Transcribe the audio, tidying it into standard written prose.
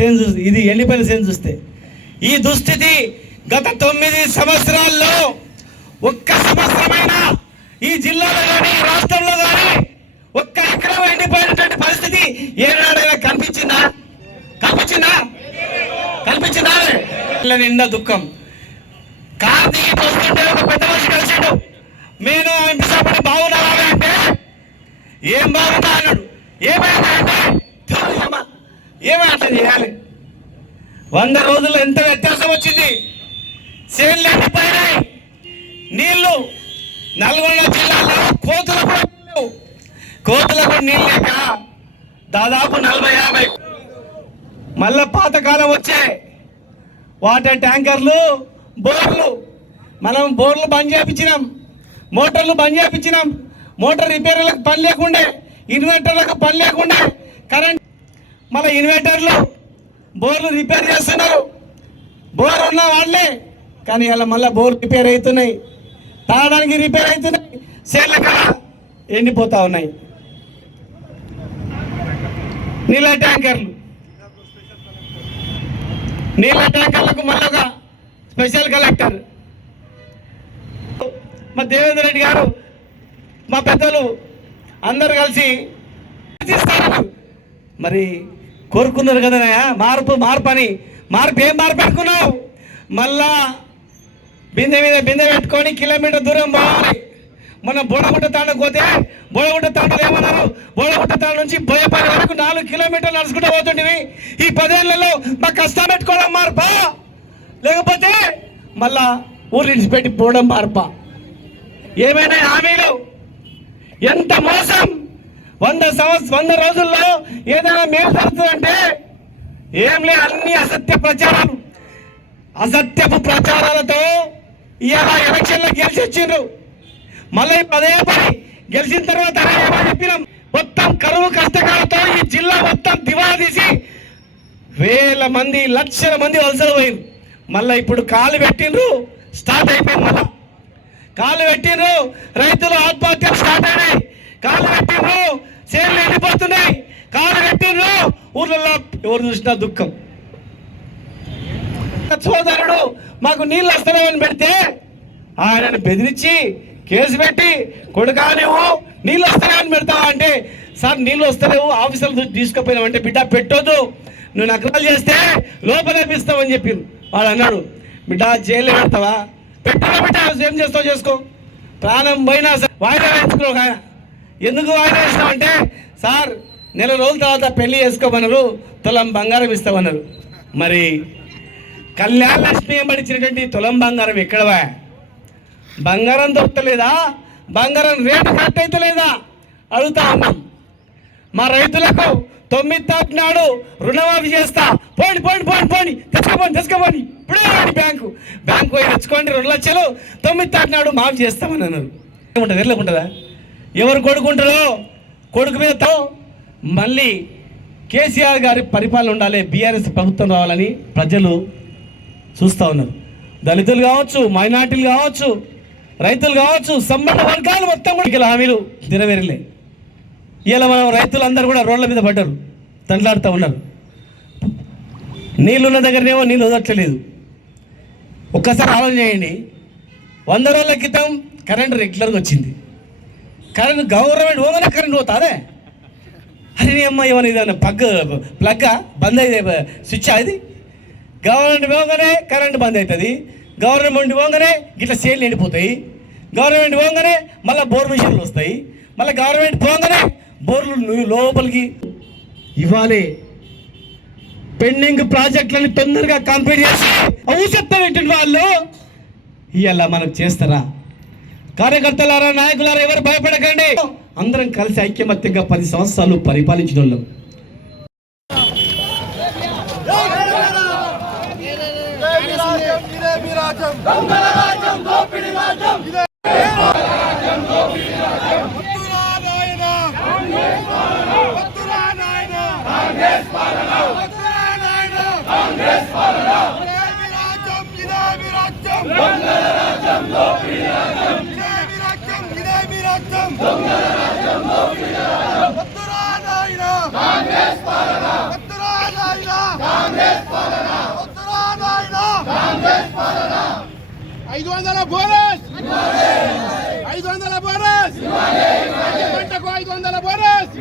సేంజ్ ఇది ఎండిపోయిన సేంజ్ చూస్తే ఈ దుస్థితి గత 9 సంవత్సరాల్లో ఒక్క సంవత్సరమైనా ఈ జిల్లాలో కానీ రాష్ట్రంలో కానీ ఒక్క ఎకరం ఎండిపోయినటువంటి పరిస్థితి ఏనాడైనా కనిపించిందా? నిండా దుఃఖం. కార్తీక వస్తుంటే ఒక పెద్ద మనిషి కలిసాడు. నేను ఎంపిసాపడి బాగున్నావా అంటే ఏం బాగున్నా అన్నాడు. ఏమైనా అంటే ఏమైనా చేయాలి. 100 రోజుల్లో ఎంత వ్యత్యాసం వచ్చింది. సేన్లు ఎండిపోయినాయి. నీళ్లు నల్గొండ జిల్లాలో కోతులకు నీళ్ళు లేక దాదాపు 40-50 మళ్ళా పాతకాలం వచ్చాయి. వాటర్ ట్యాంకర్లు, బోర్లు. మనం బోర్లు బంద్ చేయించినాం, మోటార్లు బంద్ చేయించినాం. మోటార్ రిపేర్లకు పని లేకుండే, ఇన్వర్టర్లకు పని లేకుండే, కరెంట్ మళ్ళీ ఇన్వర్టర్లు బోర్లు రిపేర్ చేస్తున్నారు. బోర్ ఉన్న వాళ్ళే కానీ అలా మళ్ళీ బోర్ రిపేర్ అవుతున్నాయి, తాగడానికి రిపేర్ అవుతున్నాయి, సేర్ల కడ ఎండిపోతా ఉన్నాయి. నీళ్ళ ట్యాంకర్లకు మళ్ళీ స్పెషల్ కలెక్టర్ మా దేవేంద్ర రెడ్డి గారు, మా పెద్దలు అందరు కలిసి మరి కోరుకున్నారు కదా మార్పు అని. ఏం మార్పు పెట్టుకున్నావు? మళ్ళా బిందె మీద బిందె పెట్టుకొని కిలోమీటర్ దూరం పోవాలి. మనం బోడగుట్ట తాండకు పోతే బోడగుట్ట తాండలు ఏమన్నారు? బోడగుట్ట తాండ నుంచి బోయపల్లి వరకు 4 కిలోమీటర్లు నడుచుకుంటూ పోతుంటివి. ఈ 10 ఏళ్లలో మాకు కష్టం పెట్టుకోవడం మార్పా, లేకపోతే మళ్ళా ఊరు విడిచిపెట్టి పోవడం మార్పా? ఏమైనా హామీలు ఎంత మోసం. 100 రోజుల్లో ఏదైనా మేలు జరుగుతుందంటే ఏం లే, అన్ని అసత్యపు ప్రచారాలతో ఇలా ఎలక్షన్లో గెలిచి వచ్చిండ్రు. మళ్ళీ పదే పని గెలిచిన తర్వాత ఏమో చెప్పినాం, మొత్తం కరువు కష్టకాలతో ఈ జిల్లా మొత్తం దివాలా తీసి వేల మంది, లక్షల మంది వలసలు పోయింది. మళ్ళీ ఇప్పుడు కాలు పెట్టిండ్రు, స్టార్ట్ అయిపోయింది. మళ్ళా కాలు పెట్టిండ్రు, రైతులు ఆత్మహత్యలు స్టార్ట్ అయినాయి. కాలు పెట్టిండ్రు, సేన్లు ఎండిపోతున్నాయి. కాలు పెట్టిండ్రు, ఊర్లలో ఎవరు చూసినా దుఃఖం. సోదరుడు మాకు నీళ్ళు వస్తలేవని పెడితే ఆయనను బెదిరించి కేసు పెట్టి కొడుకా నువ్వు నీళ్ళు వస్తలేవని పెడతావా అంటే, సార్ నీళ్ళు వస్తలేవు ఆఫీసర్లు తీసుకుపోయినావంటే బిడ్డ పెట్టొద్దు, నువ్వు నకరాలు చేస్తే లోపలేపిస్తావని చెప్పింది. వాడు అన్నాడు, బిడ్డ జైల్లో పెడతావా? పెట్టా బిడ్డ, ఏం చేస్తావు చేసుకో, ప్రాణం పోయినా వాయిదా వేసుకున్నావు. ఆయన ఎందుకు వాయిదా వేస్తామంటే, సార్ నెల రోజుల తర్వాత పెళ్లి చేసుకోమన్నారు, తులం బంగారం ఇస్తామన్నారు. మరి కళ్యాణ లక్ష్మి ఏమడిచ్చినటువంటి తులం బంగారం ఎక్కడవా? బంగారం దొరకలేదా? బంగారం రేటు కరెక్ట్ అయితే లేదా అడుగుతా ఉన్నాం. మా రైతులకు 9 తారీఖు నాడు రుణమాఫీ చేస్తా, పోండి తెచ్చుకోపోండి ఇప్పుడే రాండి బ్యాంకు పోయి తెచ్చుకోండి 2 లక్షలు 9 తారీఖు నాడు మాఫీ చేస్తామని అన్నారు. ఏముంటుంది? ఎట్లకుంటుందా? ఎవరు కొడుకుంటారో కొడుకు మీద మళ్ళీ కేసీఆర్ గారి పరిపాలన ఉండాలి, బీఆర్ఎస్ ప్రభుత్వం రావాలని ప్రజలు చూస్తూ ఉన్నారు. దళితులు కావచ్చు, మైనార్టీలు కావచ్చు, రైతులు కావచ్చు, సంబంధ వర్గాలు మొత్తం కూడా హామీలు నెరవేరలే. ఇలా మనం రైతులందరూ కూడా రోడ్ల మీద పడ్డారు, తండ్లాడుతూ ఉన్నారు. నీళ్ళున్న దగ్గరనేమో నీళ్ళు వదలట్లేదు. ఒక్కసారి ఆలోచన చేయండి. 100 రోజుల క్రితం కరెంటు రెగ్యులర్గా వచ్చింది. కరెంటు గవర్నమెంట్ పోగానే కరెంట్ పోతాదే. అరే అమ్మ ఏమన్నా ఇదన్నా ప్లగ్ బంద్ అయితే స్విచ్ అది. గవర్నమెంట్ పోగానే కరెంటు బంద్ అవుతుంది. గవర్నమెంట్ పోగానే ఇట్లా సేన్లు ఎండిపోతాయి. గవర్నమెంట్ పోగానే మళ్ళీ బోర్ మిషన్లు వస్తాయి. మళ్ళీ గవర్నమెంట్ పోగానే బోర్లు లోపలికి ఇవ్వాలి. పెండింగ్ ప్రాజెక్టులని తొందరగా కంప్లీట్ చేసి అవసరం వాళ్ళు ఇవాళ మనకు చేస్తారా? కార్యకర్తలారా, నాయకులారా, ఎవరు భయపడకండి. అందరం కలిసి ఐక్యమత్యంగా 10 సంవత్సరాలు పరిపాలించిన వాళ్ళం. కాంగ్రెస్ పాలన వద్దురా నాయనా 500 బోనస్ 500 బోనస్ పంటకు 500 బోనస్